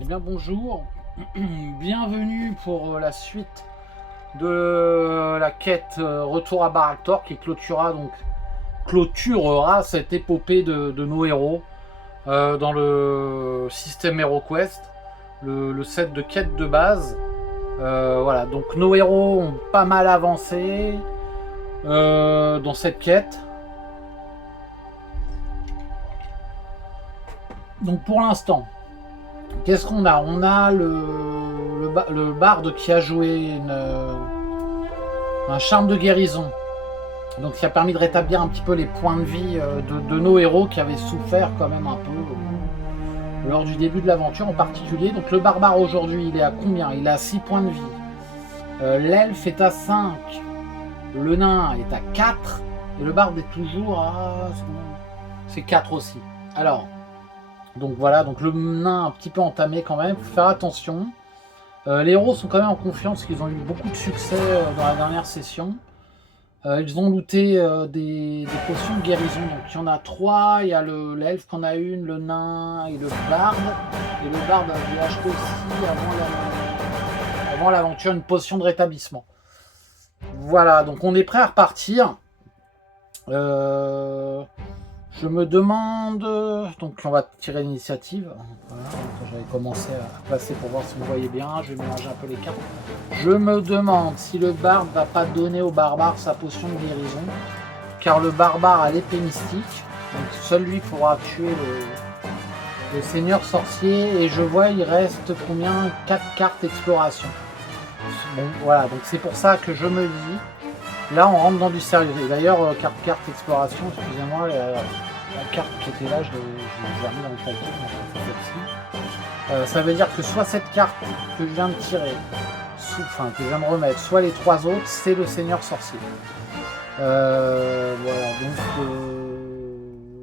Eh bien bonjour, bienvenue pour la suite de la quête Retour à Baraktor qui clôturera cette épopée de nos héros dans le système HeroQuest, le set de quête de base. Voilà, donc nos héros ont pas mal avancé dans cette quête. Donc pour l'instant, qu'est-ce qu'on a? On a le barde qui a joué un charme de guérison. Donc ça a permis de rétablir un petit peu les points de vie de nos héros qui avaient souffert quand même un peu lors du début de l'aventure en particulier. Donc le barbare aujourd'hui, il est à combien? Il est à 6 points de vie. L'elfe est à 5. Le nain est à 4. Et le barde est toujours à... c'est 4 aussi. Alors... donc voilà, donc le nain un petit peu entamé quand même, faut faire attention. Les héros sont quand même en confiance, qu'ils ont eu beaucoup de succès dans la dernière session. Ils ont looté des potions de guérison, donc il y en a 3, il y a l'elfe qui en a une, le nain et le barde. Et le barde avait acheté aussi avant l'aventure une potion de rétablissement. Voilà, donc on est prêt à repartir. Je me demande... donc on va tirer l'initiative. Voilà, j'avais commencé à passer pour voir si vous voyez bien. Je vais mélanger un peu les cartes. Je me demande si le barbe va pas donner au barbare sa potion de guérison. Car le barbare a l'épée mystique. Donc seul lui pourra tuer le seigneur sorcier. Et je vois il reste combien? 4 cartes exploration. Bon voilà, donc c'est pour ça que je me dis... là, on rentre dans du sérieux. Et d'ailleurs, carte exploration, excusez-moi, la carte qui était là, je l'ai remis dans le paquet. Ça veut dire que soit cette carte que je viens de tirer, que je viens de remettre, soit les 3 autres, c'est le seigneur sorcier. Voilà,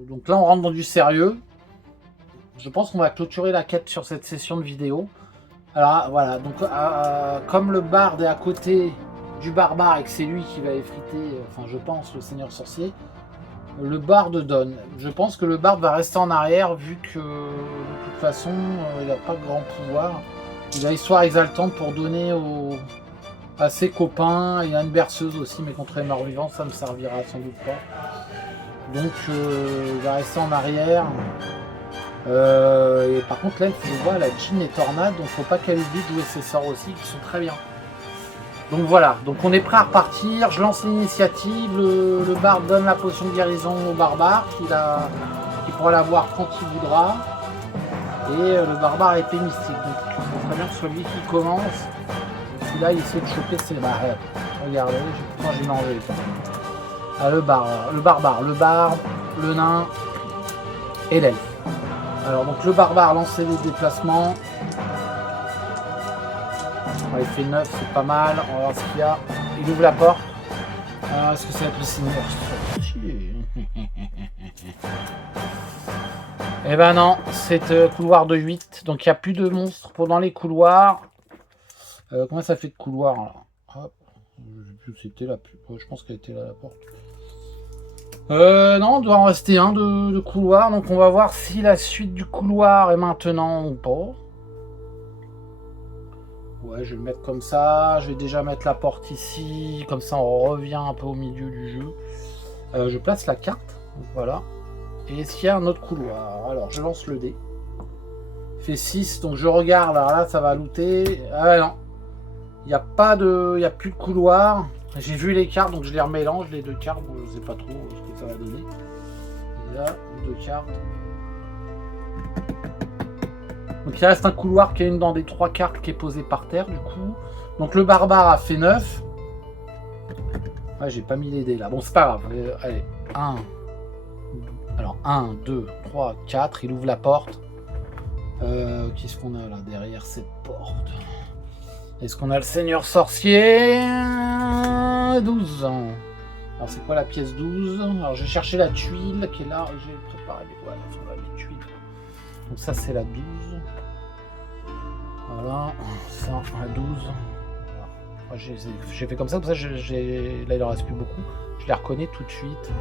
donc là, on rentre dans du sérieux. Je pense qu'on va clôturer la quête sur cette session de vidéo. Alors voilà, donc comme le barde est à côté du barbare et que c'est lui qui va effriter, enfin je pense, le seigneur sorcier, le barde donne. Je pense que le barde va rester en arrière vu que de toute façon il n'a pas de grand pouvoir. Il a histoire exaltante pour donner à ses copains. Il a une berceuse aussi, mais contre les morts vivants ça ne servira sans doute pas. Donc il va rester en arrière. Et par contre là je vois la Jean et Tornade, donc faut pas qu'elle oublie de jouer ses sorts aussi qui sont très bien. Donc voilà, donc on est prêt à repartir, je lance l'initiative, le barde donne la potion de guérison au barbare, qui pourra l'avoir quand il voudra. Et le barbare a épée mystique, donc il faut très bien que ce soit lui qui commence. Et puis là il essaie de choper ses barres. Regardez, j'ai mélangé. Ah, le barbare, le barde, le nain et l'elfe. Alors donc le barbare lance les déplacements. Il fait 9, c'est pas mal. On va voir ce qu'il y a. Il ouvre la porte. Alors, est-ce que ça va être le seigneur? Eh ben non, c'est couloir de 8. Donc il n'y a plus de monstres pendant les couloirs. Comment ça fait de couloir là? Hop. C'était là. Je pense qu'elle était là la porte. Non, on doit en rester un de couloir. Donc on va voir si la suite du couloir est maintenant ou pas. Ouais, je vais le mettre comme ça. Je vais déjà mettre la porte ici. Comme ça, on revient un peu au milieu du jeu. Je place la carte. Voilà. Et est-ce qu'il y a un autre couloir? Alors, je lance le dé. Il fait 6. Donc, je regarde. Alors là, ça va looter. Ah non. Il n'y a pas de... il n'y a plus de couloir. J'ai vu les cartes, donc je les remélange, les 2 cartes. Bon, je ne sais pas trop ce que ça va donner. Et là, 2 cartes. Donc il reste un couloir qui est une dans des 3 cartes qui est posée par terre du coup. Donc le barbare a fait 9. Ouais, j'ai pas mis les dés là. Bon, c'est pas grave. Allez, 1. Alors 1, 2, 3, 4. Il ouvre la porte. Qu'est-ce qu'on a là derrière cette porte? Est-ce qu'on a le seigneur sorcier? 12. Alors c'est quoi la pièce 12? Alors j'ai cherché la tuile qui est là. J'ai préparé les tuiles. Donc ça c'est la 12. Voilà, ça la 12. Voilà. J'ai fait comme ça là il en reste plus beaucoup. Je les reconnais tout de suite.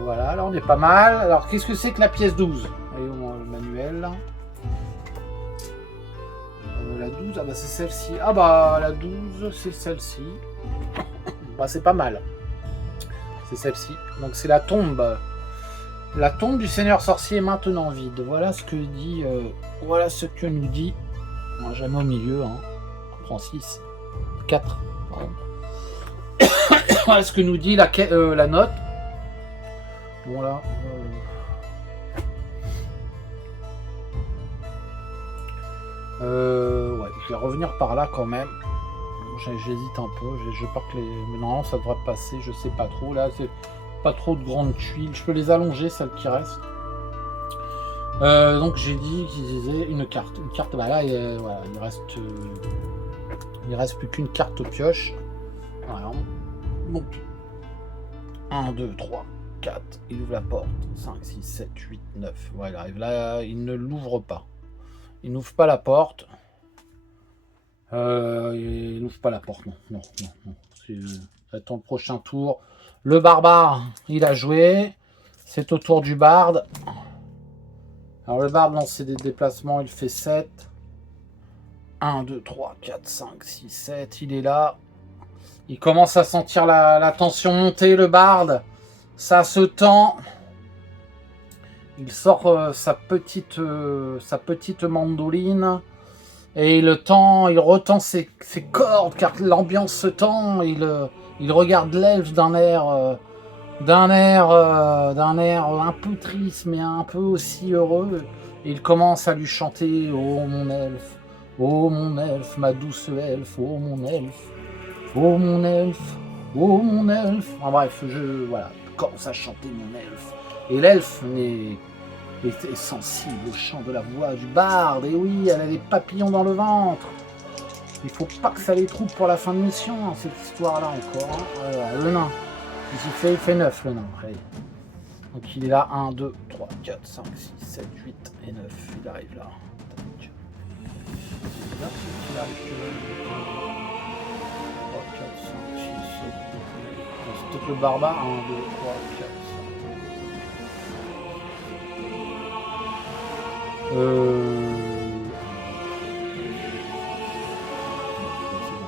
Voilà, là on est pas mal. Alors qu'est-ce que c'est que la pièce 12? Voyons le manuel. La 12, ah bah c'est celle-ci. Ah bah la 12, c'est celle-ci. Bah c'est pas mal. C'est celle-ci. Donc c'est la tombe. La tombe du Seigneur Sorcier est maintenant vide. Voilà ce que dit. Voilà ce que nous dit. Non, jamais au milieu. Hein. On prend 6. 4. Pardon. Voilà ce que nous dit la note. Bon là. Ouais, je vais revenir par là quand même. J'hésite un peu. J'ai peur que mais normalement ça devrait passer. Je sais pas trop. Là, c'est pas trop de grandes tuiles. Je peux les allonger, celles qui restent. Donc j'ai dit qu'ils disaient une carte. Une carte, bah là, voilà, il reste plus qu'une carte pioche. Voilà. Donc 1, 2, 3, 4. Il ouvre la porte. 5, 6, 7, 8, 9. Voilà, il arrive là. Il ne l'ouvre pas. Il n'ouvre pas la porte. Il n'ouvre pas la porte, non. Attends le prochain tour. Le barbare, il a joué. C'est au tour du barde. Alors le barde lance ses déplacements, il fait 7. 1, 2, 3, 4, 5, 6, 7. Il est là. Il commence à sentir la tension monter, le barde. Ça se tend. Il sort sa petite mandoline. Et il retend ses cordes car l'ambiance se tend. Il regarde l'elfe d'un air un peu triste mais un peu aussi heureux. Et il commence à lui chanter: oh mon elfe, ma douce elfe, oh mon elfe, oh mon elfe, oh mon elfe. En bref, voilà, il commence à chanter mon elfe. Et l'elfe est sensible au chant de la voix du barde. Et oui, elle a des papillons dans le ventre. Il faut pas que ça les trouble pour la fin de mission, hein, cette histoire-là encore. Hein. Voilà, le nain. Il fait 9, le nain. Allez. Donc il est là. 1, 2, 3, 4, 5, 6, 7, 8 et 9. Il arrive là. Tac. Là, il arrive que 3, 4, 5, 6, 7. C'est peut-être le barbare. 1, 2, 3, 4, 5. C'est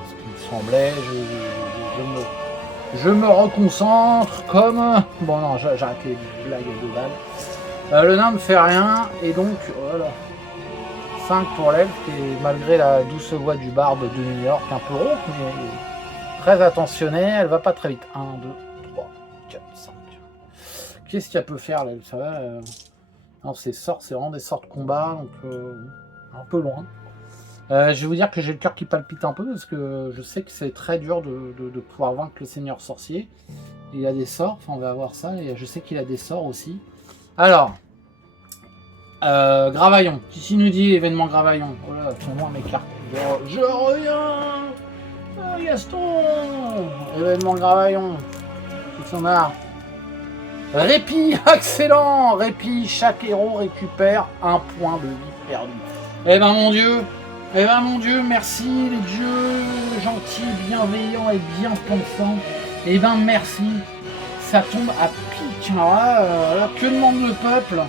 ce qui me semblait. Je me reconcentre comme... Bon non, j'arrête les blagues de balles. Le nain ne fait rien. Et donc, voilà. 5 pour l'elfe. Et malgré la douce voix du barde de New York, un peu rauque, mais très attentionnée, elle va pas très vite. 1, 2, 3, 4, 5. Qu'est-ce qu'elle peut faire l'elfe? Ça va non, ces sorts, c'est vraiment des sorts de combat, donc un peu loin. Je vais vous dire que j'ai le cœur qui palpite un peu, parce que je sais que c'est très dur de pouvoir vaincre le Seigneur Sorcier. Il a des sorts, enfin on va voir ça, et je sais qu'il a des sorts aussi. Alors, Gravaillon, qui nous dit événement Gravaillon? Oh là, fais-moi mes cartes. Je reviens, Gaston. Événement Gravaillon, c'est son art. Répit, excellent. Répit, chaque héros récupère un point de vie perdu. Eh ben mon Dieu, merci les dieux gentils, bienveillants et bien pensants. Eh ben merci, ça tombe à pic. Alors là, que demande le peuple?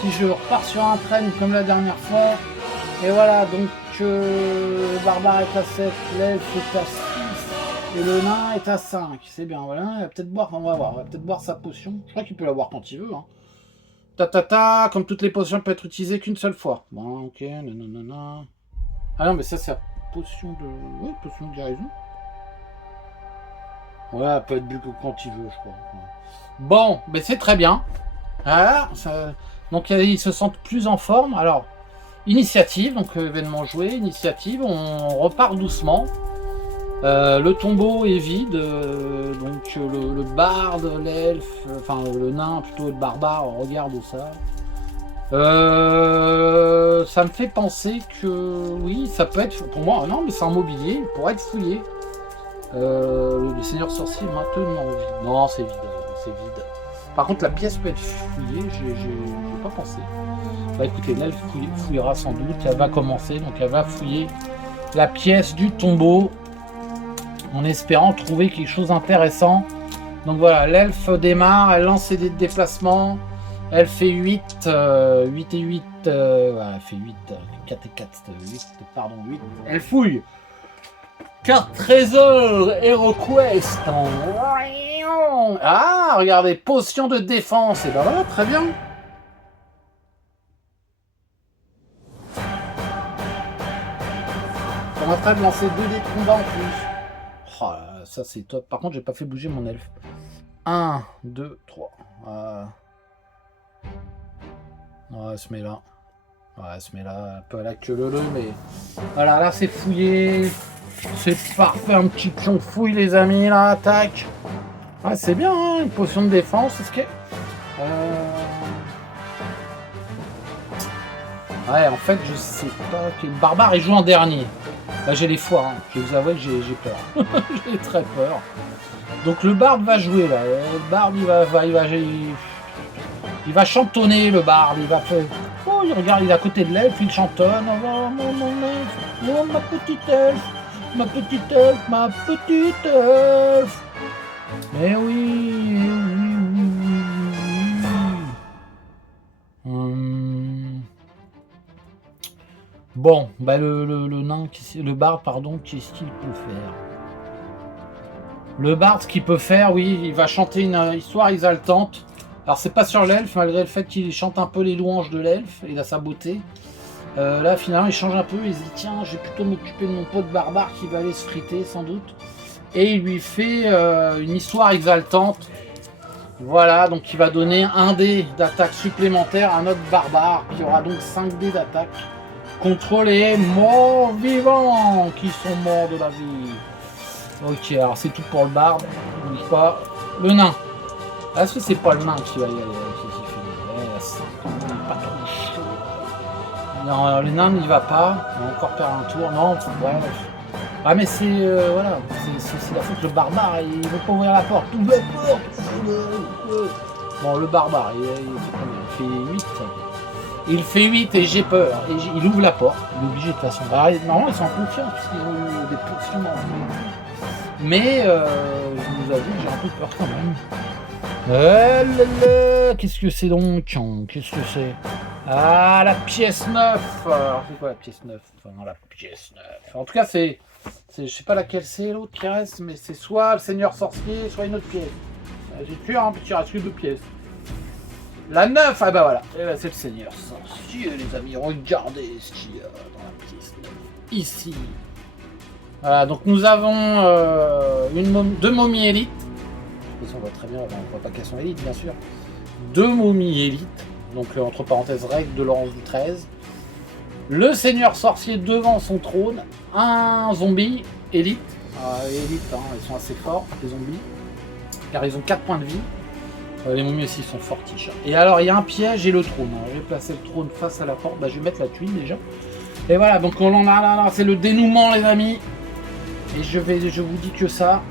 Si je repars sur un train comme la dernière fois. Et voilà, donc le barbare est à 7, l'elfe est à 6. Et le nain est à 5, c'est bien, voilà, il va peut-être boire, on va voir, il va peut-être boire sa potion. Je crois qu'il peut la boire quand il veut. Hein. Comme toutes les potions, elle peut être utilisée qu'une seule fois. Bon, ok, nanana. Ah non, mais ça, c'est la potion de... Ouais, potion de guérison. Ouais, elle peut être bu quand il veut, je crois. Ouais. Bon, mais c'est très bien. Voilà, donc ils se sentent plus en forme. Alors, initiative, donc événement joué, initiative, on repart doucement. Le tombeau est vide, donc le barde, l'elfe, enfin le nain, plutôt le barbare, regarde ça. Ça me fait penser que oui, ça peut être, pour moi, non mais c'est un mobilier, il pourrait être fouillé. Le Seigneur Sorcier est maintenant vide. Non, c'est vide, c'est vide. Par contre, la pièce peut être fouillée, j'ai pas pensé. Bah écoutez, l'elfe fouillera sans doute, elle va commencer, donc elle va fouiller la pièce du tombeau. En espérant trouver quelque chose d'intéressant. Donc voilà, l'elfe démarre, elle lance ses déplacements. Elle fait 8, 8 et 8, voilà, elle fait 8, 4 et 4, 8, pardon, 8. Elle fouille. Carte trésor, Hero Quest. Ah, regardez, potion de défense. Et ben voilà, très bien. On est en train de lancer 2 dés de combat en plus. Oh, là, ça c'est top. Par contre, j'ai pas fait bouger mon elfe. 1, 2, 3. Ouais, elle se met là. Ouais, elle se met là, un peu à la queue leu, mais... Voilà, là c'est fouillé. C'est parfait, un petit pion fouille les amis, là, tac. Ah, c'est bien, hein, une potion de défense, c'est ce que... Ouais, en fait, je sais pas... Le barbare, il joue en dernier. Là, j'ai les foires, hein. Je vais vous avouer que j'ai peur. J'ai très peur. Donc le barde va jouer, là. Le barde, il va chantonner, le barde. Il va faire... Oh, il regarde, il est à côté de l'elfe, il chantonne. Oh, mon elfe, oh, ma petite elfe. Ma petite elfe, ma petite elfe. Mais oui, Bon, bah le nain, le barde, pardon, qu'est-ce qu'il peut faire? Le barde, ce qu'il peut faire, oui, il va chanter une histoire exaltante. Alors c'est pas sur l'elfe, malgré le fait qu'il chante un peu les louanges de l'elfe et de sa beauté. Là, finalement, il change un peu, il se dit, tiens, je vais plutôt m'occuper de mon pote barbare qui va aller se friter, sans doute. Et il lui fait une histoire exaltante. Voilà, donc il va donner un dé d'attaque supplémentaire à notre barbare, qui aura donc 5 dés d'attaque contre les morts vivants qui sont morts de la vie. Ok, alors c'est tout pour le barde. N'oublie pas le nain. Est-ce que c'est pas le nain qui va y aller? Pas trop chaud. Non, le nain n'y va pas. On va encore perdre un tour. Non, bref. Ah mais c'est voilà, c'est la faute, le barbare, il veut pas ouvrir la porte. Ouvre la porte. Bon, le barbare, il fait 8. Il fait 8 et j'ai peur. Et il ouvre la porte. Il est obligé de toute façon. Alors, normalement, ils sont en confiance puisqu'ils ont eu des potions. Mais je vous avoue que j'ai un peu peur quand même. Qu'est-ce que c'est donc? Qu'est-ce que c'est? Ah, la pièce 9. Alors, c'est quoi la pièce 9? Enfin, non, la pièce 9. En tout cas, c'est je sais pas laquelle c'est l'autre qui reste, mais c'est soit le seigneur sorcier, soit une autre pièce. J'ai tué un petit reste que 2 pièces. La 9, ah bah voilà. Et bah, c'est le seigneur sorcier, les amis. Regardez ce qu'il y a dans la pièce 9. Ici. Voilà, donc nous avons 2 momies élites. On voit très bien, on voit pas qu'elles sont élites, bien sûr. 2 momies élites. Donc entre parenthèses, règle de Laurence du 13. Le seigneur sorcier devant son trône. Un zombie élite. Élite, hein, ils sont assez forts, les zombies. Car ils ont 4 points de vie. Les momies aussi sont fortiches. Et alors il y a un piège et le trône. Alors, je vais placer le trône face à la porte. Bah, je vais mettre la tuile déjà. Et voilà, donc on en a là, c'est le dénouement les amis. Et je vous dis que ça.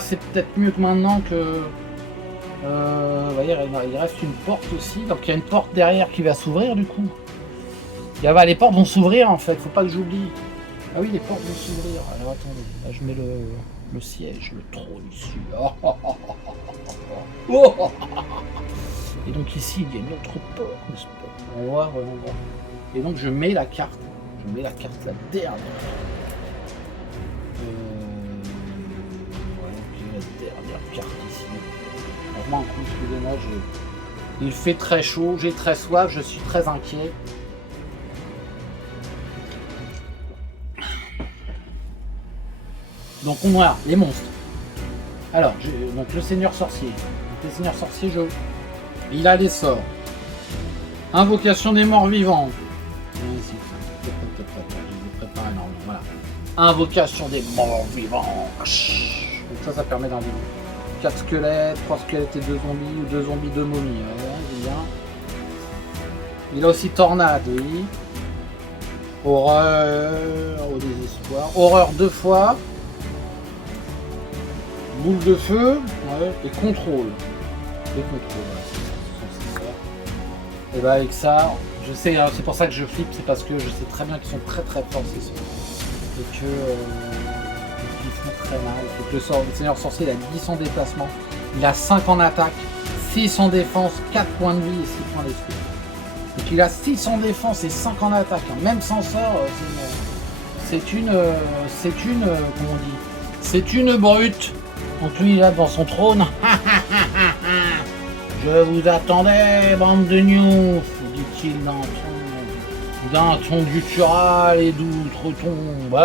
C'est peut-être mieux que maintenant que. Il reste une porte aussi. Donc il y a une porte derrière qui va s'ouvrir du coup. Les portes vont s'ouvrir en fait, faut pas que j'oublie. Ah oui, les portes vont s'ouvrir. Alors attendez, là je mets le siège, le trône ici. Et donc ici il y a une autre porte, n'est-ce pas? On va voir. Et donc je mets la carte. La dernière. La dernière carte ici. Vraiment un coup, excusez-moi, il fait très chaud, j'ai très soif, je suis très inquiet. Donc on voit les monstres. Alors, donc le seigneur sorcier. Donc, le seigneur sorcier, il a des sorts. Invocation des morts vivants. Je vais préparer énormément. Voilà. Invocation des morts vivants. Donc ça permet d'enlever 4 squelettes, 3 squelettes et 2 zombies, ou 2 zombies, 2 momies. Ouais, bien. Il a aussi tornade, oui. Horreur au désespoir. Horreur 2 fois. Boule de feu, ouais, et contrôle. Et bah avec ça, je sais, hein, c'est pour ça que je flippe, c'est parce que je sais très bien qu'ils sont très très forts ces sorts. Et que ils font très mal. Et que le seigneur sorcier il a 10 en déplacement, il a 5 en attaque, 6 en défense, 4 points de vie et 6 points d'esprit. Donc il a 6 en défense et 5 en attaque. Hein. Même sans sort, c'est une comment on dit, c'est une brute. Donc lui, là, devant son trône. Je vous attendais, bande de news, dit-il d'un ton guttural et d'outre-tombe.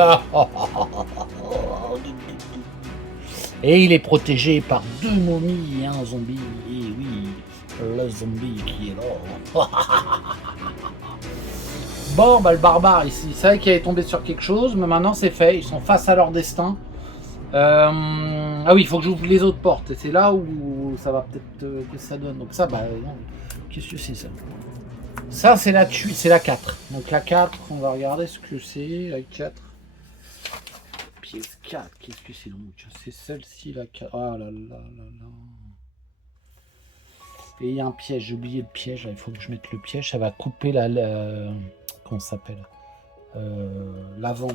Et il est protégé par 2 momies et un zombie. Et oui, le zombie qui est là. Bon, bah le barbare, il savait qu'il allait tomber sur quelque chose, mais maintenant c'est fait, ils sont face à leur destin. Ah oui, il faut que j'ouvre les autres portes, et c'est là où ça va peut-être... que ça donne. Donc ça, bah non. Qu'est-ce que c'est ça? Ça, c'est la 4. Donc la 4, on va regarder ce que c'est, la 4. Pièce 4, qu'est-ce que c'est donc? C'est celle-ci, la 4. Ah là là là là. Et il y a un piège, j'ai oublié le piège, il faut que je mette le piège, ça va couper comment ça s'appelle, l'avant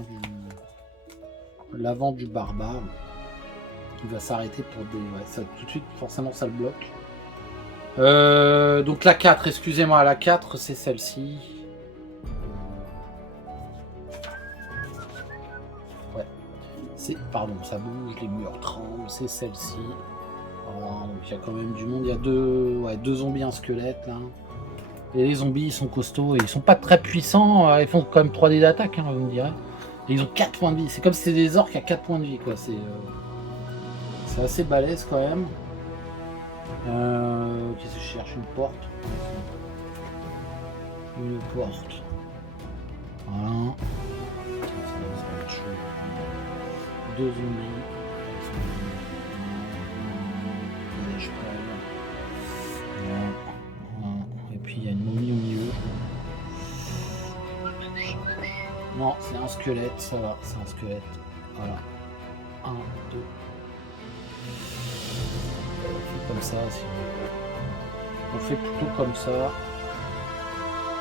du barbare. Il va s'arrêter pour des... Ouais, ça, tout de suite, forcément, ça le bloque. Donc la 4, excusez-moi, la 4, c'est celle-ci. Ouais. Pardon, ça bouge, les murs tremblent, c'est celle-ci. Voilà, donc il y a quand même du monde. Il y a deux zombies, un squelette, là. Et les zombies, ils sont costauds et ils sont pas très puissants. Ils font quand même 3D d'attaque, hein, vous me direz. Et ils ont 4 points de vie. C'est comme si c'était des orques à 4 points de vie, quoi. C'est assez balèze, quand même. Qu'est-ce que je cherche? Une porte. Une porte. Voilà. Ça va être chaud. 2 zombies. Et puis il y a une momie au milieu. Non, c'est un squelette, ça va, c'est un squelette. Voilà. 1, 2. On fait comme ça. On fait plutôt comme ça.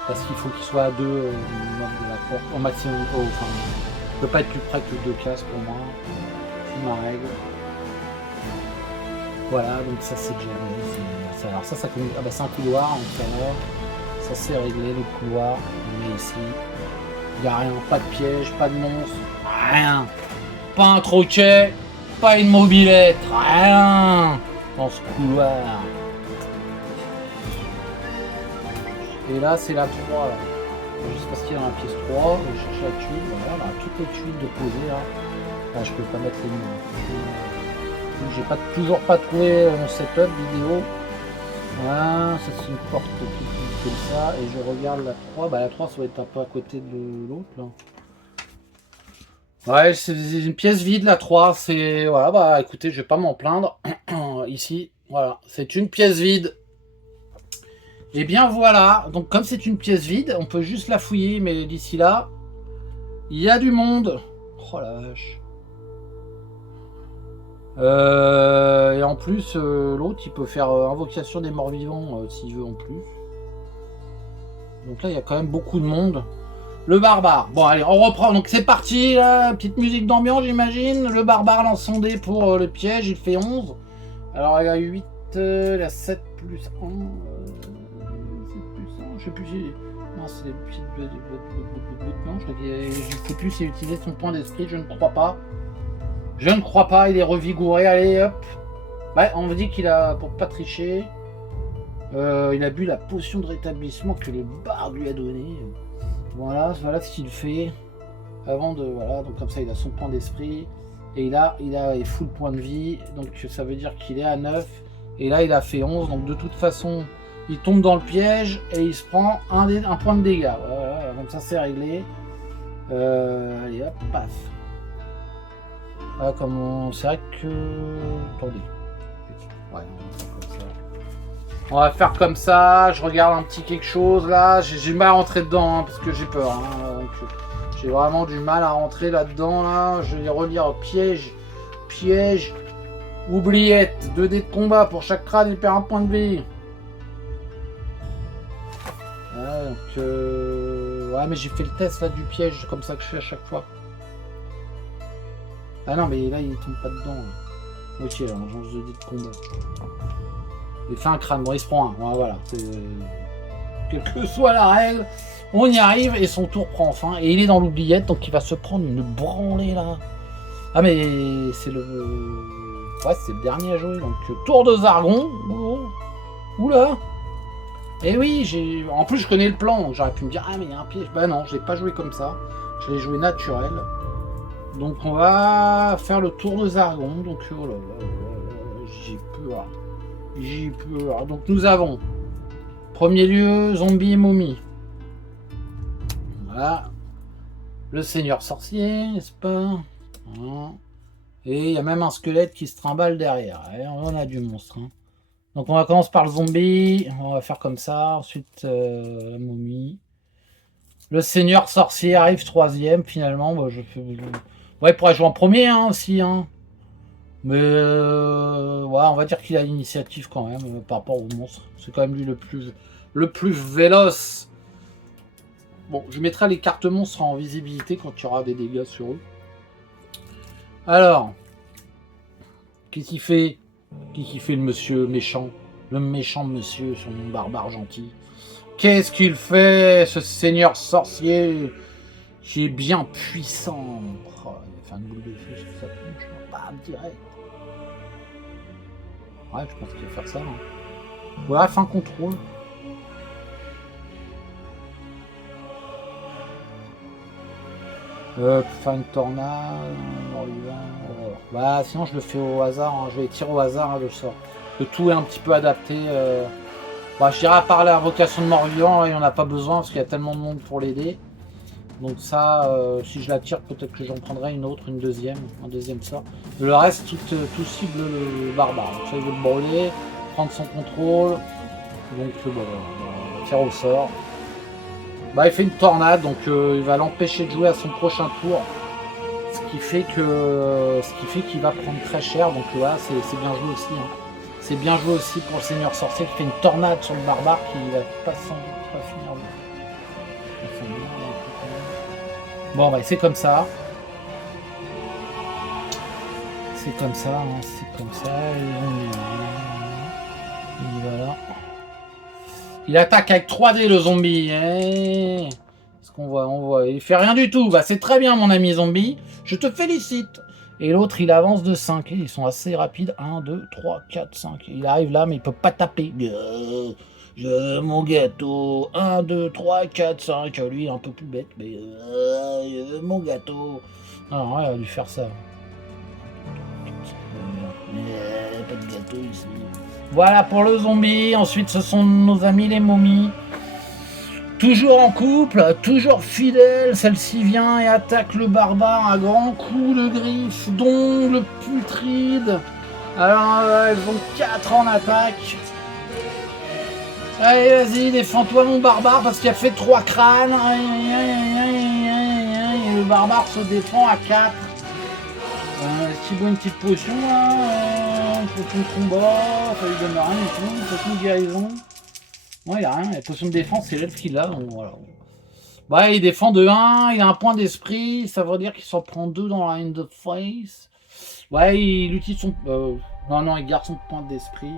Parce qu'il faut qu'il soit à 2 au minimum de la porte. Au maximum. Enfin, il ne peut pas être plus près que 2 cases pour moi. C'est ma règle. Voilà, donc ça c'est déjà réglé. Alors ça communique. Ah bah c'est un couloir en tout à l'heure. Ça c'est réglé, le couloir. On met ici. Il n'y a rien, pas de piège, pas de monstre, rien. Pas un troquet, pas une mobilette, rien dans ce couloir. Et là c'est la 3 là. Juste parce qu'il y a dans la pièce 3, je cherche la tuile, voilà, là, toutes les tuiles de poser là. Là je peux pas mettre les murs. J'ai toujours pas trouvé mon setup vidéo. Voilà, ça c'est une porte qui comme ça. Et je regarde la 3. Bah la 3 ça va être un peu à côté de l'autre là. Ouais, c'est une pièce vide la 3. C'est. Voilà, bah écoutez, je vais pas m'en plaindre. Ici, voilà, c'est une pièce vide. Et bien voilà, donc comme c'est une pièce vide, on peut juste la fouiller, mais d'ici là, il y a du monde. Oh la vache. Et en plus, l'autre, il peut faire invocation des morts vivants s'il veut en plus. Donc là, il y a quand même beaucoup de monde. Le barbare. Bon, allez, on reprend. Donc c'est parti, là. Petite musique d'ambiance, j'imagine. Le barbare lance son dé pour le piège. Il fait 11. Alors, il y a 8, il a 7 plus 1. 7 plus 1. Je sais plus si... Non, c'est des petites blanches. Je sais plus s'il a utilisé son point d'esprit. Je ne crois pas. Je ne crois pas, il est revigoré, allez hop. Ouais, on me dit qu'il a, pour pas tricher, il a bu la potion de rétablissement que le barde lui a donné. Voilà ce qu'il fait. Avant de, voilà, donc comme ça il a son point d'esprit. Et il a full point de vie, donc ça veut dire qu'il est à 9. Et là il a fait 11, donc de toute façon, il tombe dans le piège et il se prend un point de dégâts. Voilà, comme ça c'est réglé. Allez hop, paf. Ah, c'est vrai que... Attendez. Ouais, on va faire comme ça. Je regarde un petit quelque chose là. J'ai mal à rentrer dedans hein, parce que j'ai peur. Hein, j'ai vraiment du mal à rentrer là-dedans. Là. Je vais relire piège. Piège. Oubliette. 2 dés de combat. Pour chaque crâne, il perd un point de vie. Ouais, donc, ouais, mais j'ai fait le test là du piège. Comme ça que je fais à chaque fois. Ah non, mais là, il tombe pas dedans. Ok, alors on change de dé de combat. Il fait un crâne, bon il se prend un, voilà. Quelle que soit la règle, on y arrive et son tour prend fin. Et il est dans l'oubliette, donc il va se prendre une branlée là. Ah mais c'est le... Ouais, c'est le dernier à jouer, donc tour de Zargon. Oula. Et oui, en plus je connais le plan, donc j'aurais pu me dire, ah mais il y a un piège. Bah non, je l'ai pas joué comme ça. Je l'ai joué naturel. Donc on va faire le tour de Zargon. Donc oh là là, j'ai peur. J'ai peur. Donc nous avons premier lieu, zombie et momie. Voilà. Le seigneur sorcier, n'est-ce pas? Voilà. Et il y a même un squelette qui se trimballe derrière. Et on a du monstre. Hein. Donc on va commencer par le zombie. On va faire comme ça. Ensuite la momie. Le seigneur sorcier arrive troisième finalement. Bah, ouais, il pourrait jouer en premier hein, aussi. Hein. Mais ouais, on va dire qu'il a l'initiative quand même par rapport au monstre. C'est quand même lui le plus véloce. Bon, je mettrai les cartes monstres en visibilité quand il y aura des dégâts sur eux. Alors, qu'est-ce qu'il fait? Qu'est-ce qu'il fait le monsieur méchant? Le méchant monsieur, son barbare gentil. Qu'est-ce qu'il fait, ce seigneur sorcier qui est bien puissant? Oh, il va faire une boule de feu sur sa tronche. Bam, direct. Ouais, je pense qu'il va faire ça. Hein. Ouais, fin contrôle. Faire une tornade. Bah, sinon, je le fais au hasard. Hein. Je vais tirer au hasard hein, le sort. Le tout est un petit peu adapté. Bah, je dirais à part la vocation de mort-vivant, il n'y en a pas besoin parce qu'il y a tellement de monde pour l'aider. Donc ça, si je la tire, peut-être que j'en prendrai une autre, un deuxième sort. Le reste, tout cible le barbare. Donc ça, il veut le brûler, prendre son contrôle. Donc on va tirer au sort. Bah, il fait une tornade, donc il va l'empêcher de jouer à son prochain tour. Ce qui fait qu'il va prendre très cher. Donc là, c'est bien joué aussi. Hein. C'est bien joué aussi pour le seigneur sorcier qui fait une tornade sur le barbare qui va pas finir. Bon, bah, c'est comme ça. C'est comme ça, hein, c'est comme ça. Et voilà. Il attaque avec 3D le zombie. Hein. Ce qu'on voit, on voit. Il fait rien du tout. Bah, c'est très bien, mon ami zombie. Je te félicite. Et l'autre, il avance de 5. Ils sont assez rapides. 1, 2, 3, 4, 5. Il arrive là, mais il peut pas taper. Mon gâteau. 1, 2, 3, 4, 5. Lui, il est un peu plus bête. Mais mon gâteau. Alors, il va lui faire ça. Pas de gâteau ici. Voilà pour le zombie. Ensuite, ce sont nos amis les momies. Toujours en couple, toujours fidèle. Celle-ci vient et attaque le barbare à grands coups de griffe, d'ongles putrides. Alors, elles ont 4 en attaque. Allez, vas-y, défends-toi mon barbare parce qu'il a fait 3 crânes. Et le barbare se défend à 4. Est-ce qu'il boit une petite potion là potion de combat, ça lui donne rien du tout, potion de guérison. Non, il a rien, la potion de défense, c'est l'elfe qui l'a, donc voilà. Bah, il défend de 1, il a un point d'esprit, ça veut dire qu'il s'en prend 2 dans la end of face. Ouais, il utilise son... non, il garde son point d'esprit.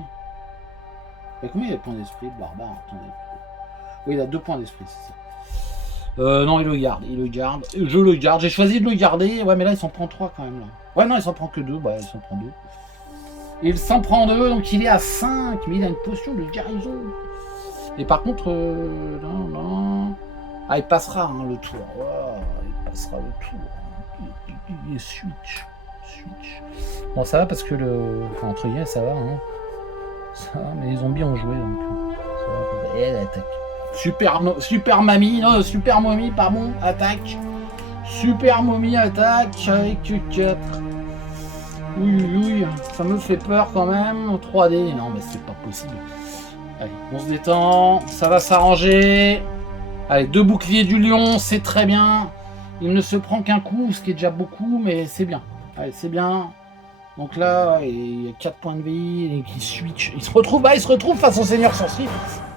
Mais combien il a de points d'esprit, le barbare? Attendez. Oui, il a 2 points d'esprit, c'est ça. Non, il le garde. Je le garde, j'ai choisi de le garder. Ouais, mais là, il s'en prend 3 quand même, là. Ouais, non, il s'en prend que 2, bah, il s'en prend 2. Il s'en prend 2, donc il est à 5, mais il a une potion de guérison. Et par contre, non. Ah, il passera hein, le tour. Wow, il passera le tour. Il est switch. Bon, ça va parce que enfin, entre guillemets, ça va. Hein. Ça va, mais les zombies ont joué, donc ça va. Et elle attaque. Super mamie, non, super momie, pardon, attaque. Super momie attaque avec 4. Oui, ça me fait peur quand même. 3D, non, mais c'est pas possible. Allez, on se détend, ça va s'arranger. Allez, 2 boucliers du lion, c'est très bien. Il ne se prend qu'un coup, ce qui est déjà beaucoup, mais c'est bien. Allez, c'est bien. Donc là, il y a 4 points de vie, et qui switch. Il se retrouve face au seigneur sorcier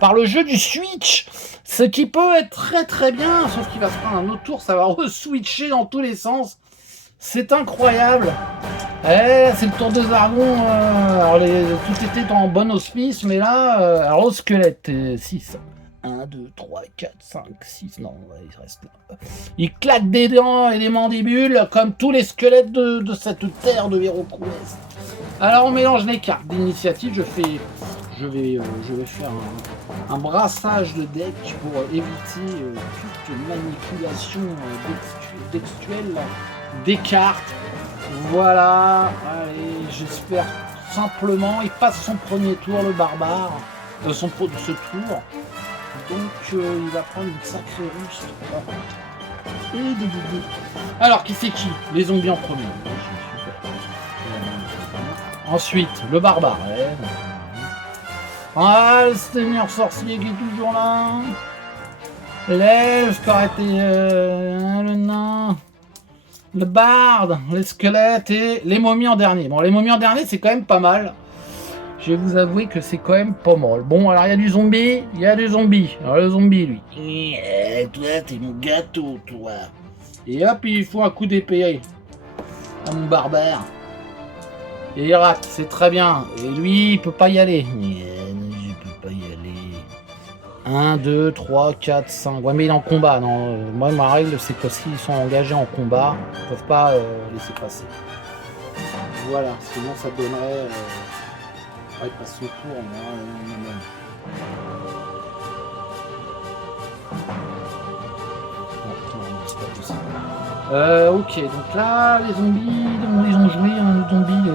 par le jeu du switch. Ce qui peut être très très bien, sauf qu'il va se prendre un autre tour, ça va re-switcher dans tous les sens. C'est incroyable. C'est le tour des Argons. Alors tout était en bon auspice, mais là, alors au squelette, 6. 1, 2, 3, 4, 5, 6. Non, ouais, il reste là. Il claque des dents et des mandibules comme tous les squelettes de cette terre de HeroQuest. Alors on mélange les cartes d'initiative. Je vais faire un brassage de deck pour éviter toute manipulation textuelle des cartes. Voilà, allez, j'espère simplement, il passe son premier tour, le barbare, ce tour, donc il va prendre une sacrée russe. Alors, qui c'est qui? Les zombies en premier. Ensuite, le barbare. Le seigneur sorcier qui est toujours là. L'elfe qui aurait été le nain. Le barde, les squelettes et les momies en dernier. Bon, les momies en dernier, c'est quand même pas mal. Je vais vous avouer que c'est quand même pas mal. Bon, alors il y a du zombie, il y a des zombies. Alors le zombie, lui. Toi, t'es mon gâteau, toi. Et hop, il faut un coup d'épée à mon barbare. Et il rate, c'est très bien. Et lui, il peut pas y aller. Je peux pas y aller. 1, 2, 3, 4, 5. Ouais, mais il est en combat, non. Moi, ma règle, c'est que s'ils sont engagés en combat, ils peuvent pas laisser passer. Voilà, sinon ça donnerait. Il passe son tour, ok, donc là, les zombies, ils ont joué un zombie.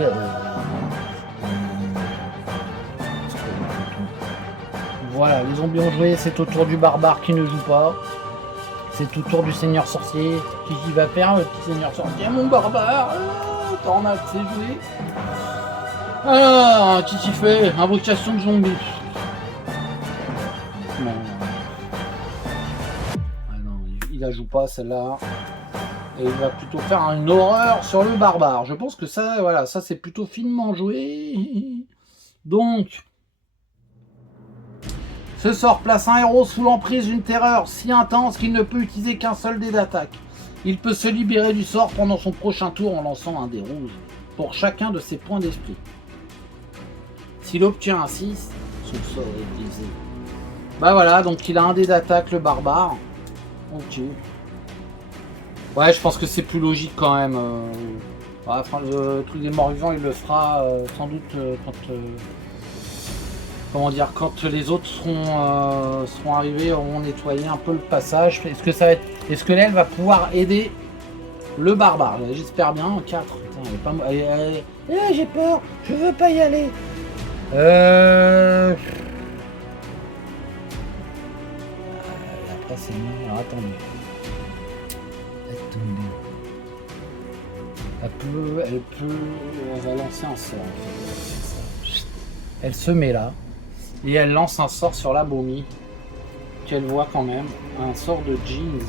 Voilà, les zombies ont joué, c'est au tour du barbare qui ne joue pas. C'est au tour du seigneur sorcier qui va faire, le petit seigneur sorcier. Mon barbare, tornade, c'est joué. Ah, qu'est-ce qu'il fait? Invocation de zombie. Non. Ah non, il la joue pas celle-là. Et il va plutôt faire une horreur sur le barbare. Je pense que ça, voilà, ça c'est plutôt finement joué. Donc, ce sort place un héros sous l'emprise d'une terreur si intense qu'il ne peut utiliser qu'un seul dé d'attaque. Il peut se libérer du sort pendant son prochain tour en lançant un dé rouge pour chacun de ses points d'esprit. S'il obtient un 6, son sort est brisé. Bah voilà, donc il a un dé d'attaque, le barbare. Ok. Ouais, je pense que c'est plus logique quand même. Enfin, le truc des morts vivants, il le fera sans doute quand... comment dire, quand les autres seront arrivés, auront nettoyé un peu le passage. Est-ce que ça va être, est-ce que elle va pouvoir aider le barbare? J'espère bien. 4. Putain, j'ai peur. Je veux pas y aller. Après c'est mieux. Alors, attendez. Elle va lancer un sort. Elle se met là. Et elle lance un sort sur la momie. Qu'elle voit quand même. Un sort de jeans.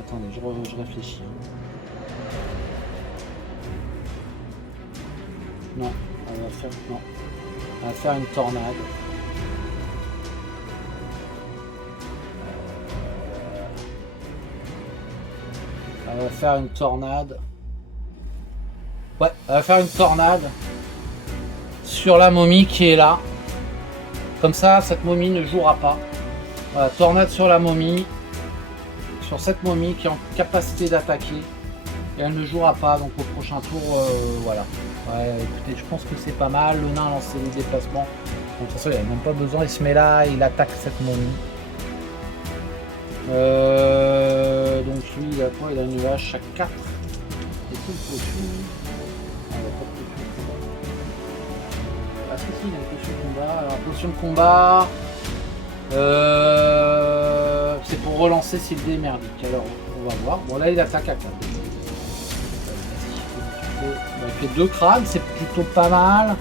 Attendez, je réfléchis. Non, elle va faire une tornade. Elle va faire une tornade. Ouais, elle va faire une tornade sur la momie qui est là. Comme ça, cette momie ne jouera pas. Voilà, tornade sur la momie. Sur cette momie qui est en capacité d'attaquer. Et elle ne jouera pas, donc au prochain tour, voilà. Ouais, écoutez, je pense que c'est pas mal. Le nain a lancé le déplacement. Donc, de toute façon, il n'a même pas besoin. Il se met là, il attaque cette momie. Donc lui, il a quoi? Il a une hache à 4. Et tout le potion. Ah si, il a une potion de combat. Alors, potion de combat. C'est pour relancer si le dé est merdique. Alors, on va voir. Bon, là, il attaque à 4. Il fait 2 crânes, c'est plutôt pas mal.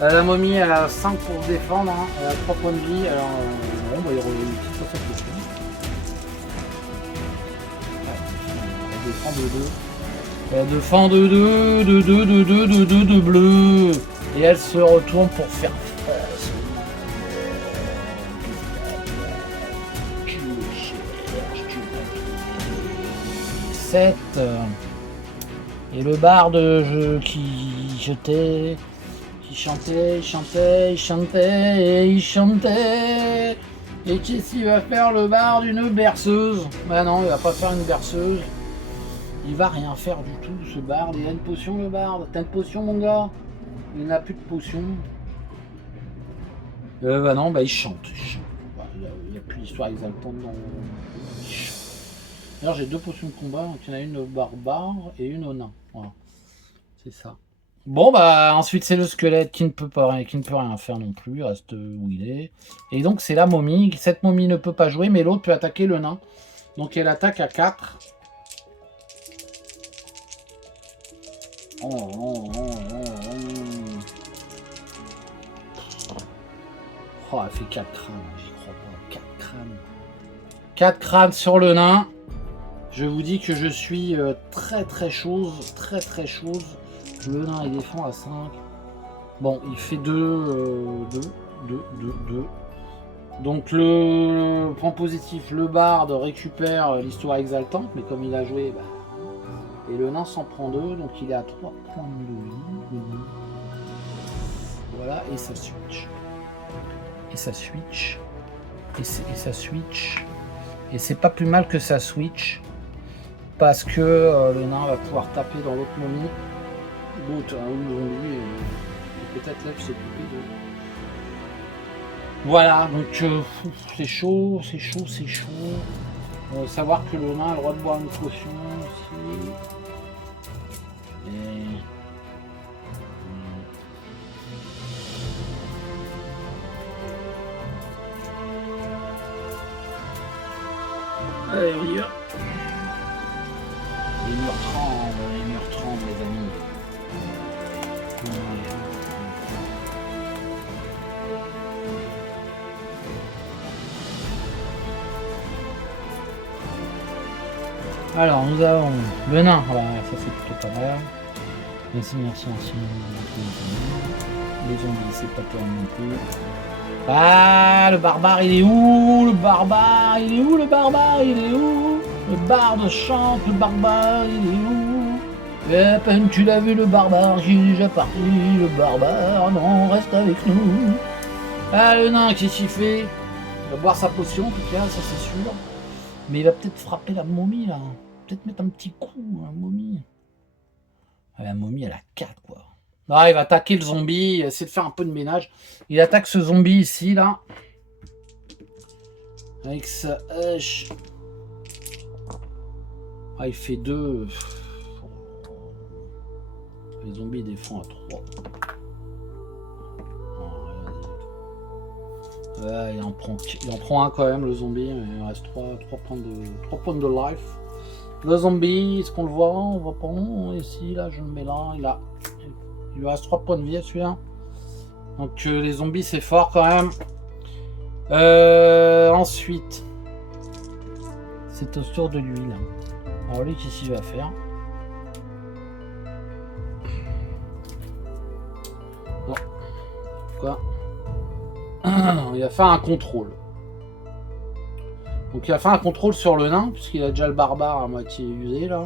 La momie, elle a 5 pour se défendre. Hein. Elle a 3 points de vie. Alors, bon, bah, il revient une petite fois cette question. Elle défend de 2. Elle défend de 2 de bleu. Et elle se retourne pour faire face. Tu me cherches, tu vas trouver. 7. Et le barde qui jetait, qui chantait, il chantait, il chantait, il chantait. Et qu'est-ce qu'il va faire le barde? Une berceuse. Bah non, il va pas faire une berceuse. Il va rien faire du tout, ce barde. Il a une potion, le barde. T'as une potion, mon gars? Il n'a plus de potion. Bah non, bah il chante. Bah, il n'y a plus d'histoire exaltante dans... D'ailleurs, j'ai 2 potions de combat. Donc il y en a une au barbare et une au nain. Voilà. C'est ça. Bon, bah ensuite c'est le squelette qui ne peut rien faire non plus. Il reste où il est. Et donc c'est la momie. Cette momie ne peut pas jouer, mais l'autre peut attaquer le nain. Donc elle attaque à 4. Oh, elle fait 4 crânes, j'y crois pas. 4 crânes. 4 crânes sur le nain. Je vous dis que je suis très chose. Le nain il défend à 5. Bon, il fait 2. Donc le point positif, le barde récupère l'histoire exaltante, mais comme il a joué, bah, et le nain s'en prend 2, donc il est à 3 points de vie. Voilà, et ça switch. Et ça switch. Et ça switch. Et c'est pas plus mal que ça switch. Parce que le nain va pouvoir taper dans l'autre momie. L'autre, le zombie, et peut-être là, c'est coupé de... Voilà, donc c'est chaud. Savoir que le nain a le droit de boire une potion aussi. Allez, on y va. 1h30, les amis. Alors, nous avons le nain. Voilà, ça c'est plutôt pas mal. Merci. Les zombies, c'est pas terrible non plus. Ah, le barbare, il est où? Le barbare, il est où? Le barde chante, le barbare, il est où? Et à peine tu l'as vu, le barbare, j'ai déjà parti. Le barbare, non, reste avec nous. Ah, le nain, qu'est-ce qu'il fait? Il va boire sa potion, en tout cas, ça c'est sûr. Mais il va peut-être frapper la momie, là. Peut-être mettre un petit coup, la momie. La momie, elle a 4, quoi. Ah, il va attaquer le zombie, essayer de faire un peu de ménage. Il attaque ce zombie ici, là. Avec sa hache. Ah, il fait 2. Les zombies défendent à 3. Ouais, il en prend un quand même, le zombie. Mais il reste 3 points de life. Le zombie, est-ce qu'on le voit? On voit pas. Ici, là, je le mets là. Il lui reste 3 points de vie à celui-là. Donc les zombies, c'est fort quand même. Ensuite, c'est au tour de lui, là. Alors lui, qu'est-ce qu'il va faire? Bon. Quoi? Il va faire un contrôle. Donc il va faire un contrôle sur le nain, puisqu'il a déjà le barbare à moitié usé, là.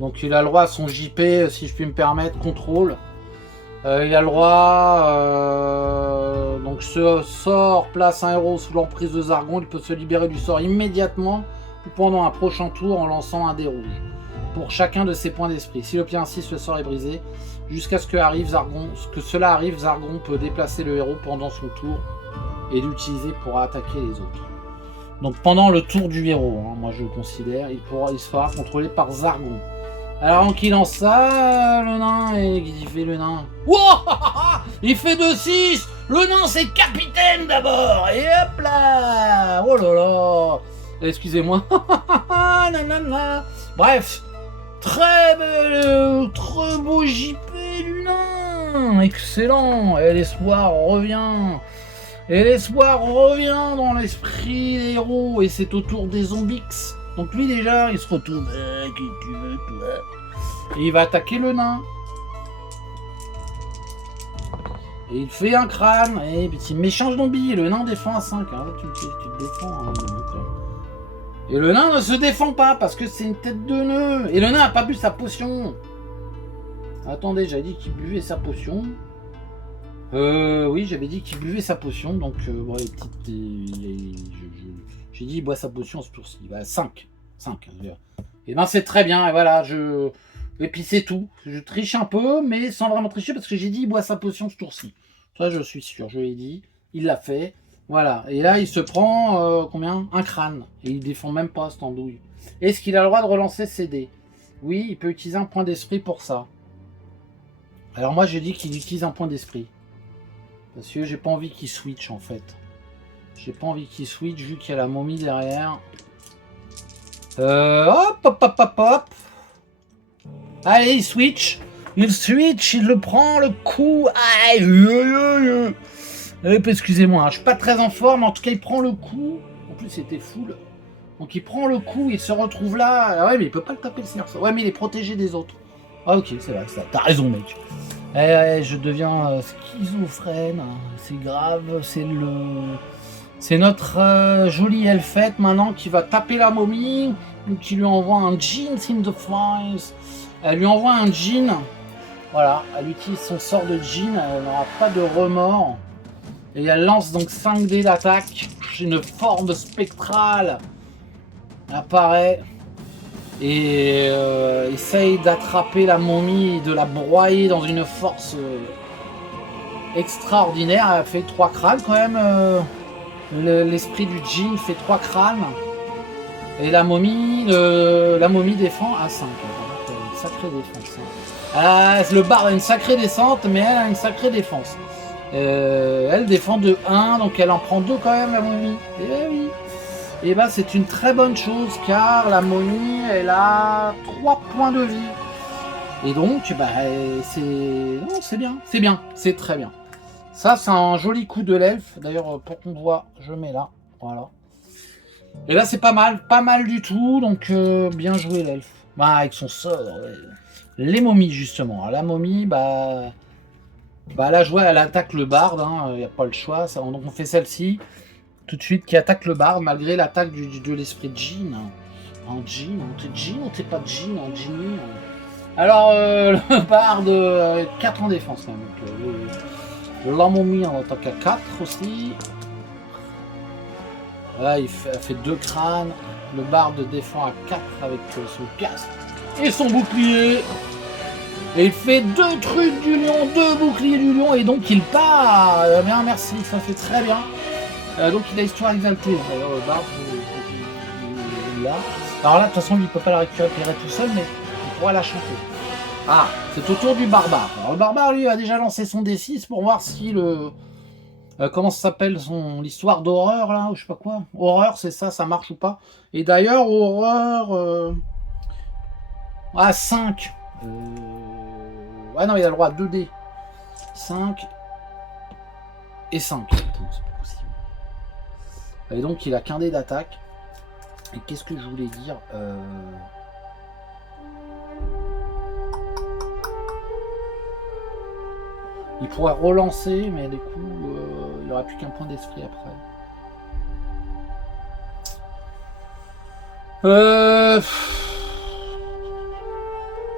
Donc il a le droit à son JP, si je puis me permettre, contrôle. Il a le droit... donc ce sort place un héros sous l'emprise de Zargon. Il peut se libérer du sort immédiatement ou pendant un prochain tour en lançant un dé rouge. Pour chacun de ses points d'esprit. S'il obtient 6, le sort est brisé. Jusqu'à ce que cela arrive, Zargon peut déplacer le héros pendant son tour et l'utiliser pour attaquer les autres. Donc pendant le tour du héros, hein, moi je le considère, il sera contrôlé par Zargon. Alors qu'il lance ça, le nain, et qu'il fait le nain. Wow, il fait 2-6. Le nain c'est capitaine d'abord. Et hop là. Oh là là. Excusez-moi. Bref. Très beau JP du nain. Excellent. Et l'espoir revient. Dans l'esprit des héros. Et c'est au tour des Zombix. Donc lui déjà, il se retourne. Qu'est-ce que tu veux, toi? Et il va attaquer le nain. Et il fait un crâne. Et petit méchant zombie. Le nain défend à 5. Hein. Tu te défends. Hein, et le nain ne se défend pas parce que c'est une tête de nœud. Et le nain a pas bu sa potion. Attendez, j'avais dit qu'il buvait sa potion. Oui, j'avais dit qu'il buvait sa potion. Donc, bon, les petites. J'ai dit il boit sa potion ce tour-ci. Bah, 5. 5. Et ben, c'est très bien. Et voilà, Et puis c'est tout. Je triche un peu, mais sans vraiment tricher parce que j'ai dit il boit sa potion ce tour-ci. Ça, je suis sûr. Je l'ai dit. Il l'a fait. Voilà, et là il se prend combien? Un crâne. Et il défend même pas cette andouille. Est-ce qu'il a le droit de relancer ses dés? Oui, il peut utiliser un point d'esprit pour ça. Alors moi j'ai dit qu'il utilise un point d'esprit. Parce que j'ai pas envie qu'il switch en fait. J'ai pas envie qu'il switch vu qu'il y a la momie derrière. Hop, hop, hop, hop, hop. Allez, il switch. Il switch, il le prend, le coup. Aïe, excusez-moi, hein, je suis pas très en forme, en tout cas il prend le coup. En plus c'était full. Donc il prend le coup, il se retrouve là. Ah ouais, mais il peut pas le taper le seigneur. Ouais, mais il est protégé des autres. Ah ok, c'est vrai, ça. T'as raison, mec. Je deviens schizophrène. C'est grave, c'est notre jolie elfette maintenant qui va taper la momie, qui lui envoie un jean in the flies. Elle lui envoie un jean. Voilà, elle utilise son sort de jean, elle n'aura pas de remords. Et elle lance donc 5 dés d'attaque. Une forme spectrale apparaît et essaye d'attraper la momie et de la broyer dans une force extraordinaire. Elle fait 3 crânes quand même. L'esprit du djinn fait 3 crânes. Et la momie défend à 5. Une sacrée défense. Le barde a une sacrée descente, mais elle a une sacrée défense. Elle défend de 1, donc elle en prend 2 quand même, la momie. Et ben oui. Et ben c'est une très bonne chose, car la momie, elle a 3 points de vie. Et donc, bah, c'est bien, c'est très bien. Ça, c'est un joli coup de l'elfe. D'ailleurs, pour qu'on voit, je mets là, voilà. Et là, c'est pas mal du tout, donc bien joué l'elfe. Bah, avec son sort, ouais. Les momies, justement. Alors, la momie, bah la joie, elle attaque le barde, hein, y a pas le choix. Ça, donc on fait celle-ci, tout de suite, qui attaque le barde, malgré l'attaque de l'esprit de Jean. En Jean, t'es Jean ou t'es pas Jean, en Genie. Alors, le barde, 4 en défense, même. Donc, la momie en attaque à 4 aussi. Là, elle fait 2 crânes. Le barde défend à 4 avec son casque et son bouclier. Et il fait 2 trucs du lion, 2 boucliers du lion, et donc il part. Bien, merci, ça fait très bien. Donc il a histoire exaltée. D'ailleurs, le barde, il là. Alors là, de toute façon, il ne peut pas la récupérer tout seul, mais il pourra la chanter. Ah, c'est au tour du barbare. Alors le barbare, lui, a déjà lancé son D6 pour voir si le... comment ça s'appelle l'histoire d'horreur, là, ou je sais pas quoi. Horreur, c'est ça marche ou pas. Et d'ailleurs, horreur... Ah, 5. Ouais, non, il a le droit à 2 dés. 5 et 5. Putain, c'est pas possible. Et donc, il a qu'un dé d'attaque. Et qu'est-ce que je voulais dire Il pourrait relancer, mais du coup, il n'aura plus qu'un point d'esprit après.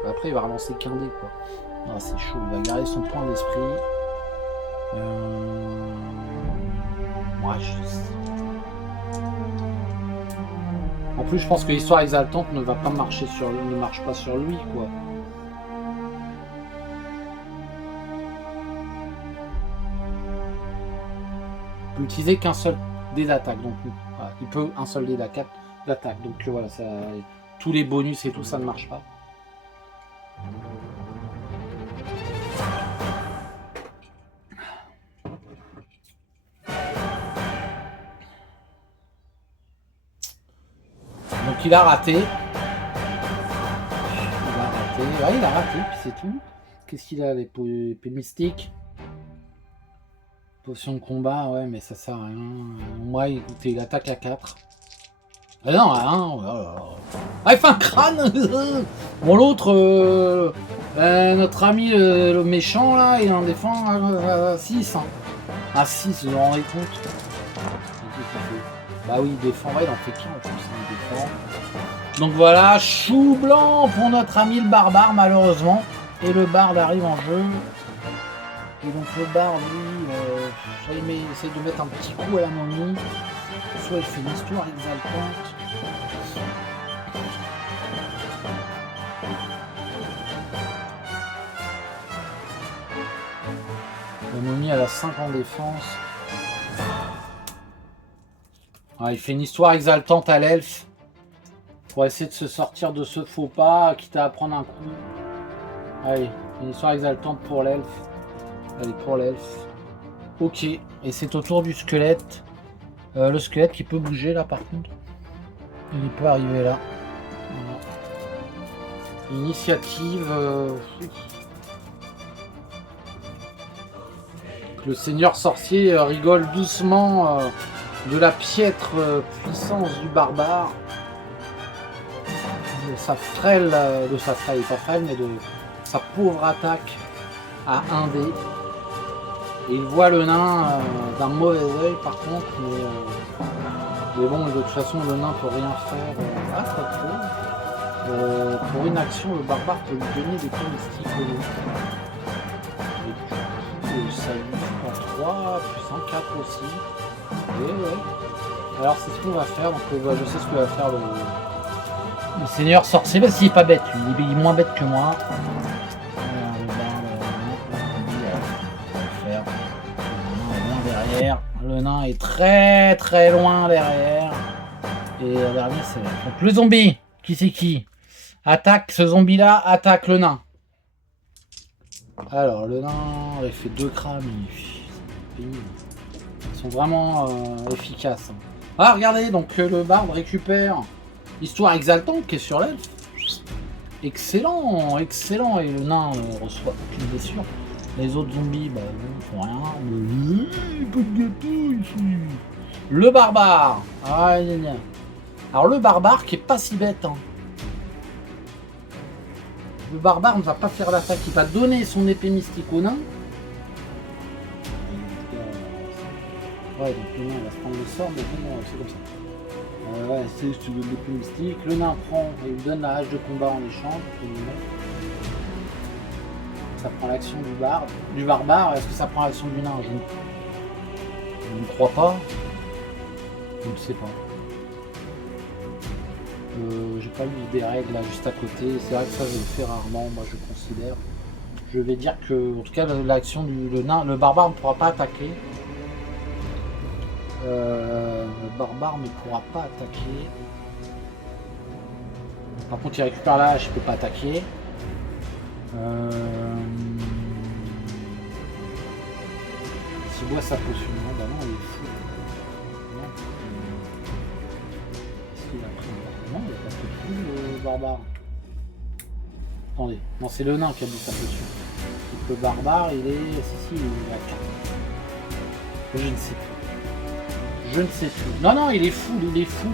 Après, il va relancer qu'un dé, quoi. Ah, c'est chaud, il va garder son point d'esprit. Moi, En plus, je pense que l'histoire exaltante ne va pas marcher ne marche pas sur lui, quoi. Il peut utiliser qu'un seul dé d'attaque, donc voilà, il peut un seul dé d'attaque. Donc voilà, ça, tous les bonus et tout ça ne marche pas. Donc il a raté. Ouais, il a raté, puis c'est tout. Qu'est-ce qu'il a, les épées mystiques? Potion de combat, ouais, mais ça sert à rien. Moi, écoutez, il attaque à 4. Ah non, à 1. Ah, il fait un crâne. Bon, l'autre, Notre ami le méchant là, il en défend à 6. Hein. À 6, vous vous rendez compte? Bah oui, il défend, ouais, il en fait qu'un en plus, il défend. Donc voilà, chou blanc pour notre ami le barbare malheureusement. Et le barde arrive en jeu. Et donc le barde, lui, il essaie de mettre un petit coup à la momie. Soit il fait une histoire exaltante. La momie elle a 5 en défense. Ah, il fait une histoire exaltante à l'elfe. Pour essayer de se sortir de ce faux pas, quitte à prendre un coup. Allez, une histoire exaltante pour l'elfe. Allez, pour l'elfe. Ok, et c'est au tour du squelette. Le squelette qui peut bouger là par contre. Il peut arriver là. Voilà. Initiative. Le seigneur sorcier rigole doucement de la piètre puissance du barbare. De sa frêle, pas frêle, mais de sa pauvre attaque à 1D. Et il voit le nain d'un mauvais oeil par contre, mais bon, de toute façon le nain peut rien faire. Pour une action, le barbare peut lui donner des points mystiques. Et ça lui fait en 3, plus un 4 aussi. Et ouais. Alors c'est ce qu'on va faire, donc je sais ce que va faire le seigneur sorcier, parce qu'il est pas bête, lui. Il est moins bête que moi. Le nain est très très loin derrière. Et la dernière c'est donc le zombie. Qui c'est qui? Attaque ce zombie là, attaque le nain. Alors le nain il fait 2 crames. Ils sont vraiment efficaces. Ah regardez, donc le barbe récupère histoire exaltante qui est sur l'elfe. Excellent, excellent. Et le nain reçoit aucune blessure. Les autres zombies, bah, ils font rien. Pas de gâteau ici. Le barbare. Ah, alors le barbare qui est pas si bête. Hein. Le barbare ne va pas faire l'attaque. Il va donner son épée mystique au nain. Ouais, donc le nain va se prendre le sort, mais bon, c'est comme ça. Ouais, c'est l'épée mystique. Le nain prend et lui donne la hache de combat en échange. Ça prend l'action du barbare. Est-ce que ça prend l'action du nain? Je ne crois pas. Je ne sais pas. J'ai pas lu des règles là juste à côté. C'est vrai que ça je le fais rarement, moi je considère. Je vais dire que, en tout cas, l'action du nain, le barbare ne pourra pas attaquer. Le barbare ne pourra pas attaquer. Par contre, il récupère la hache, il peut pas attaquer. S'il boit sa potion, non, bah non, il est fou. Est-ce qu'il a pris non, il a pas pris fou le barbare. Attendez, non, c'est le nain qui a bu sa potion. Donc le barbare, il est. Si, il est à 4. Je ne sais plus. Je ne sais plus. Non, non, il est full,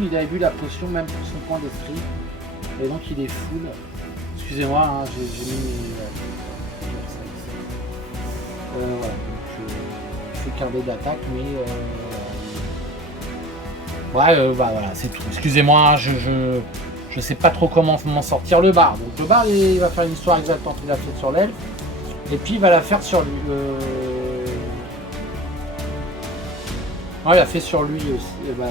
il avait bu la potion même pour son point d'esprit. Et donc il est full. Excusez-moi, hein, j'ai mis mes... voilà, donc je fais qu'un dé d'attaque, mais... Ouais, bah voilà, c'est tout. Excusez-moi, hein, je sais pas trop comment m'en sortir. Le bar. Donc le bar, il va faire une histoire exaltante, il l'a fait sur l'elfe. Et puis il va la faire sur lui. Ouais, il a fait sur lui aussi. Et bah...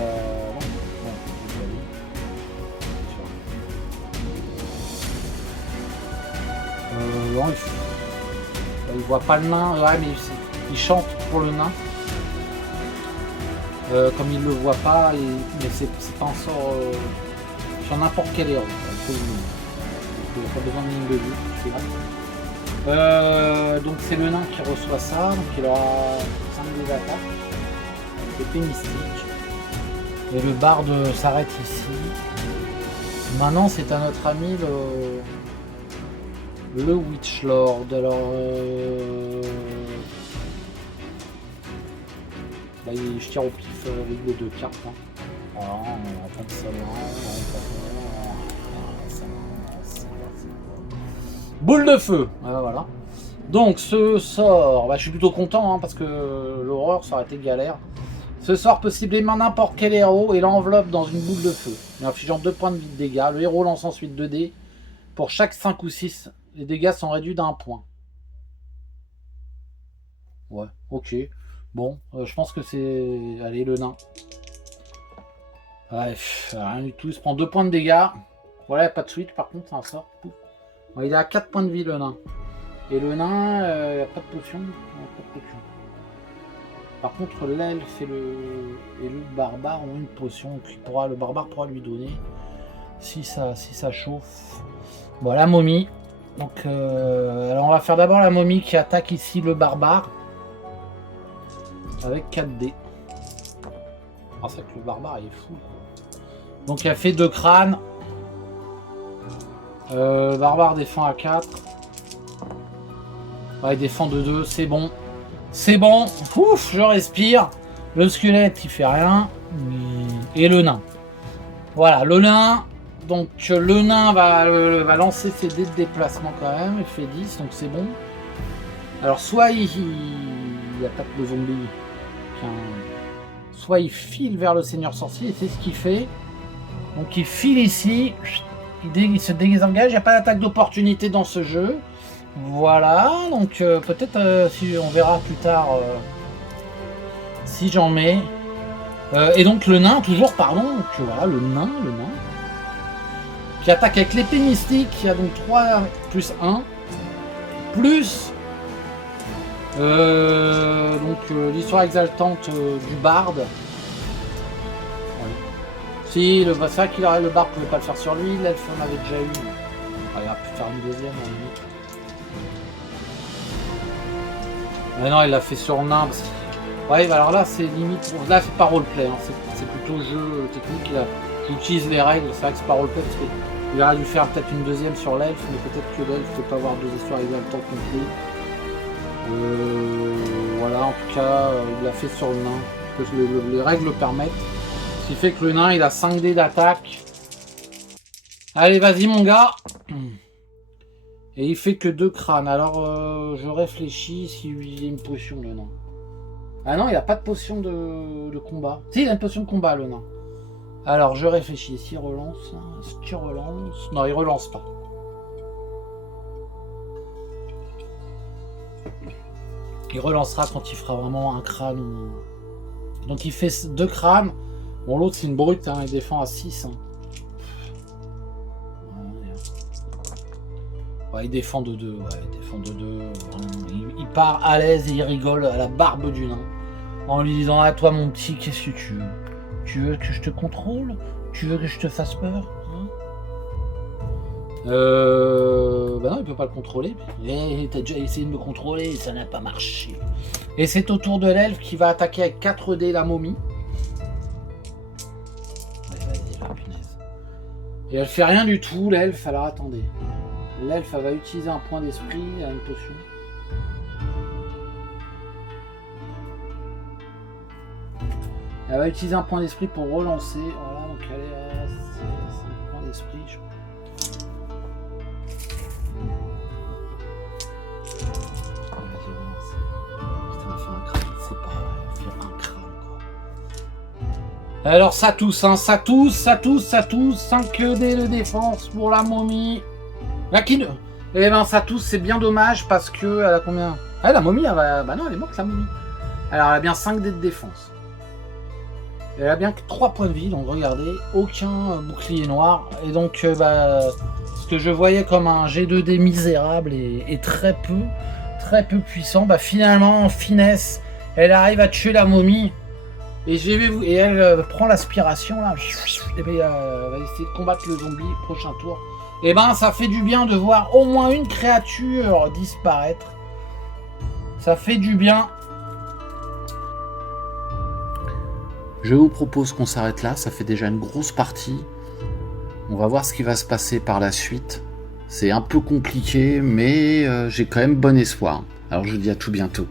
Non, il voit pas le nain, ouais, mais il chante pour le nain. Comme il le voit pas, mais c'est pas un sort sur n'importe quel héros. Il n'y a pas besoin de ligne de vue, c'est vrai. Donc c'est le nain qui reçoit ça, donc il aura 5 dés d'attaque, épée mystique. Et le barde s'arrête ici. Maintenant c'est à notre ami le Witch Lord. Alors là je tire au pif avec les 2 cartes. Hein. Alors, on va prendre ça là, Boule de feu. Voilà. Donc ce sort, je suis plutôt content parce que l'horreur ça aurait été galère. Ce sort peut cibler n'importe quel héros et l'enveloppe dans une boule de feu, infligeant 2 points de vie de dégâts. Le héros lance ensuite 2 dés. Pour chaque 5 ou 6, les dégâts sont réduits d'1 point. Ouais, ok. Bon, je pense que c'est... Allez, le nain. Ouais, rien du tout. Il se prend 2 points de dégâts. Voilà, pas de switch par contre, c'est un sort. Bon, il est à 4 points de vie le nain. Et le nain, il n'y a pas de potion. Par contre, l'elfe et le barbare ont une potion. Le barbare pourra lui donner si ça chauffe. Bon, la momie. Donc, alors on va faire d'abord la momie qui attaque ici le barbare. Avec 4 dés. Ah, c'est que le barbare il est fou. Donc elle fait 2 crânes. Le barbare défend à 4. Il défend de 2, c'est bon. C'est bon. Ouf, je respire. Le squelette il fait rien. Et le nain. Voilà, le nain. Donc le nain va lancer ses dés de déplacement quand même. Il fait 10, donc c'est bon. Alors soit il attaque le zombie. Soit il file vers le seigneur sorcier, et c'est ce qu'il fait. Donc il file ici, il se désengage, il n'y a pas d'attaque d'opportunité dans ce jeu. Voilà, donc peut-être si on verra plus tard si j'en mets. Et donc le nain, toujours, pardon, donc voilà, le nain. Qui attaque avec l'épée mystique, qui a donc 3 plus 1, plus l'histoire exaltante du barde. Ouais. Si, c'est vrai qu'il aurait le barde pouvait pas le faire sur lui, l'elfe on avait déjà eu. Il aurait pu faire une deuxième en limite. Mais non, il l'a fait sur nain. Ouais, alors là c'est limite. Là c'est pas roleplay, c'est plutôt jeu technique. J'utilise les règles, c'est vrai que c'est pas roleplay parce qu'il aurait dû faire peut-être une deuxième sur l'elfe, mais peut-être que l'elfe ne peut pas avoir 2 histoires exaltantes non plus. Voilà, en tout cas, il l'a fait sur le nain, parce que les règles le permettent. Ce qui fait que le nain, il a 5 dés d'attaque. Allez, vas-y, mon gars. Et il fait que 2 crânes. Alors, je réfléchis s'il y a une potion, le nain. Ah non, il n'a pas de potion de combat. Si, il a une potion de combat, le nain. Alors, je réfléchis. S'il relance... Est-ce qu'il relance? Non, il relance pas. Il relancera quand il fera vraiment un crâne. Donc il fait 2 crânes. Bon, l'autre c'est une brute, il défend à 6. Ouais, il défend de 2. Il part à l'aise et il rigole à la barbe du nain. En lui disant, ah toi mon petit, qu'est-ce que tu veux? Tu veux que je te contrôle? Tu veux que je te fasse peur? Bah non, il peut pas le contrôler. T'as déjà essayé de me contrôler et ça n'a pas marché. Et c'est au tour de l'elfe qui va attaquer avec 4 dés la momie. Ouais, vas-y, la punaise. Et elle fait rien du tout, l'elfe. Alors attendez. L'elfe, elle va utiliser un point d'esprit, elle a une potion. Elle va utiliser un point d'esprit pour relancer. Voilà, donc elle est c'est le point d'esprit, je crois. Alors ça tousse, hein, ça tousse. 5 dés de défense pour la momie. Eh ben ça tousse, c'est bien dommage parce que elle a combien? Ah, la momie, elle va... Bah non, elle est morte la momie. Alors elle a bien 5 dés de défense. Elle a bien que 3 points de vie, donc regardez, aucun bouclier noir. Et donc ce que je voyais comme un G2D misérable et très peu puissant, finalement en finesse, elle arrive à tuer la momie. Et elle prend l'aspiration là. Et va essayer de combattre le zombie prochain tour. Et ça fait du bien de voir au moins une créature disparaître. Ça fait du bien. Je vous propose qu'on s'arrête là. Ça fait déjà une grosse partie. On va voir ce qui va se passer par la suite. C'est un peu compliqué, mais j'ai quand même bon espoir. Alors je vous dis à tout bientôt.